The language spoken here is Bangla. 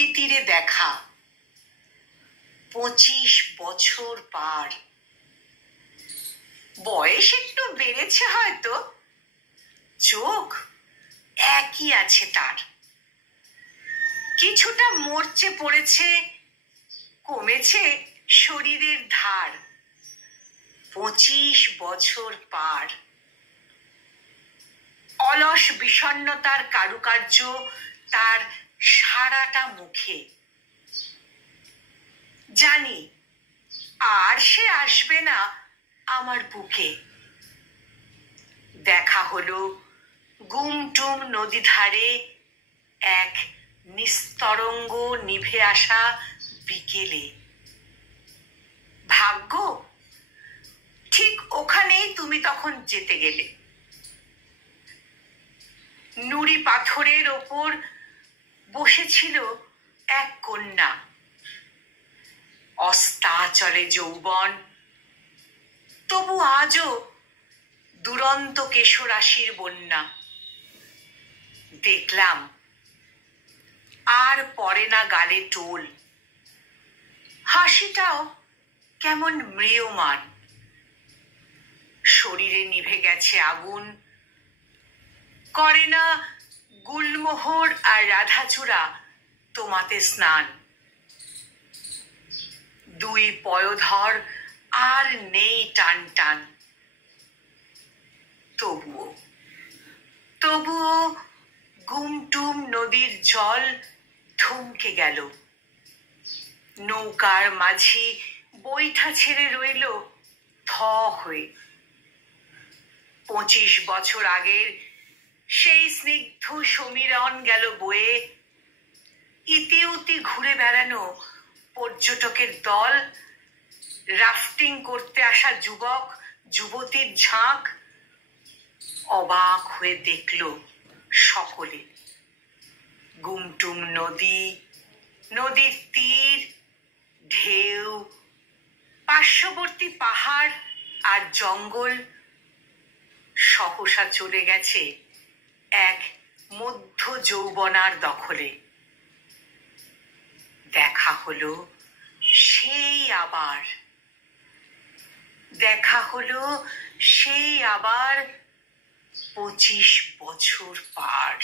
নদী তীরে দেখা, 25 বছর পার। বয়স একটু বেড়েছে হয়তো, চোখ একই আছে তার। কিছুটা মরচে পড়েছে, কমেছে শরীরের ধার। 25 বছর পার। অলস বিষণ্ণতার কারুকার্য তার সারাটা মুখে। জানি আর সে আসবে না আমার বুকে। দেখা হলো গুমটুম নদী ধারে এক নিস্তরঙ্গ নিভে আসা বিকেলে। ভাগ্য ঠিক ওখানেই তুমি তখন যেতে গেলে। নুড়ি পাথরের ওপর বসেছিল এক কন্যা, অস্তাচলে যৌবন, তবু আজও দুরন্ত কেশরাশির বন্যা। দেখলাম আর পড়ে না গালে টোল, হাসিটাও কেমন ম্রিয়মান। শরীরে নিভে গেছে আগুন, করে না গুলমোহর আর রাধাচূড়া তোমাতে স্নান। দুই পয়োধর আর নেই টান টান। তবুও গুমটুম নদীর জল থমকে গেল। নৌকার মাঝি বৈঠা ছেড়ে রইল থ হয়ে। 25 বছর আগের সেই স্নিগ্ধ সমীরণ গেল বয়ে। ইতিউতি ঘুরে বেড়ানো পর্যটকের দল, রাফটিং করতে আসা যুবক যুবতীর ঝাঁক, অবাক হয়ে দেখল সকলে। গুমটুম নদী, নদীর তীর, ঢেউ, পার্শ্ববর্তী পাহাড় আর জঙ্গল সহসা চলে গেছে এক মধ্য যৌবনার দখলে। দেখা হলো সেই আবার, দেখা হলো সেই আবার 25 বছর পার।